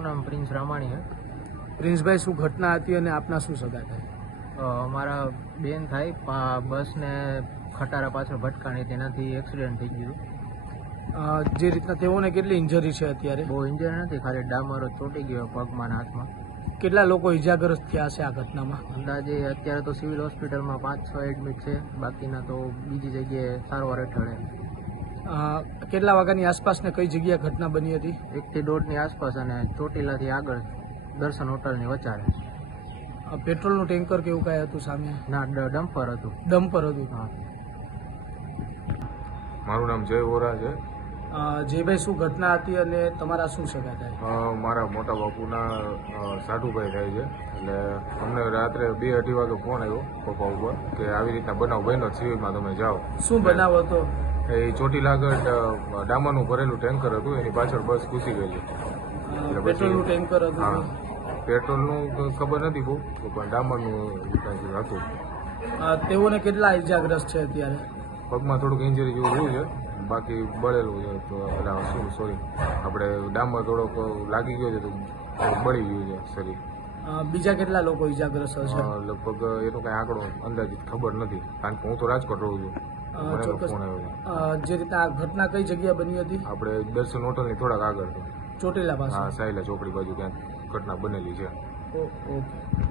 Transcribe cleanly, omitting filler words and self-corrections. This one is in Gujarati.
મારું નામ પ્રિન્સ રામાણી છે. પ્રિન્સભાઈ, શું ઘટના હતી અને આપના શું સગા થાય? મારા બેન થાય બસને ખટારા પાછળ ભટકાણી, તેનાથી એક્સિડન્ટ થઈ ગયું. જે રીતના તેઓને કેટલી ઇન્જરી છે અત્યારે? બહુ ઇન્જર નથી, ખાલી ડામર જ ચોંટી ગયો પગમાં ને હાથમાં. કેટલા લોકો ઇજાગ્રસ્ત થયા છે આ ઘટનામાં? અંદાજે અત્યારે તો સિવિલ હોસ્પિટલમાં 5-6 એડમિટ છે, બાકીના તો બીજી જગ્યાએ સારવાર હેઠળ છે. કેટલા વાગ્યાની આસપાસ ને કઈ જગ્યાએ ઘટના બની હતી? 1 થી 1.5 ની આસપાસ અને ચોટીલાથી આગળ દર્શન હોટલની વચારે. પેટ્રોલનું ટેન્કર કેવું કાંઈ હતું સામે? ના, ડમ્પર હતું. ડમ્પર હતું. હા. મારું નામ જય વોરા છે. જયભાઈ, શું ઘટના હતી અને તમારા શું સગા થાય? મારા મોટા બાપુના સાઢુભાઈ થાય છે. એટલે અમને રાત્રે 2-2:30 વાગે ફોન આવ્યો પપ્પા ઉપર કે આવી રીતના બનાવ બન્યો, સિવિલમાં તમે જાઓ. શું બનાવ હતો? એ ચોટીલા આગળ ડામરનું ભરેલું ટેન્કર હતું, એની પાછળ બસ ઘૂસી ગયેલી. એટલે પેટ્રોલનું ટેન્કર હતું? હા, પેટ્રોલનું ખબર નથી બહુ, પણ ડામરનું કંઈક હતું. તેઓને કેટલા ઇજાગ્રસ્ત છે અત્યારે? પગમાં થોડુંક ઇન્જરી જેવું થયું છે, બાકી બળેલું છે. તો એટલે સોરી આપણે ડામર થોડોક લાગી ગયો છે તો બળી ગયું છે શરીર. બીજા કેટલા લોકો ઇજાગ્રસ્ત હશે? લગભગ એનો કઈ આંકડો અંદાજિત ખબર નથી, કારણ કે હું તો રાજકોટ રહું છું. ચોક્કસ. ફોન આવ્યો છે. જે રીતના આ ઘટના કઈ જગ્યા બની હતી? આપણે દર્શન હોટલની થોડાક આગળ છે. ચોટીલા પાસે? હા, સાયલા ચોકડી બાજુ ક્યાંક ઘટના બનેલી છે. ઓકે.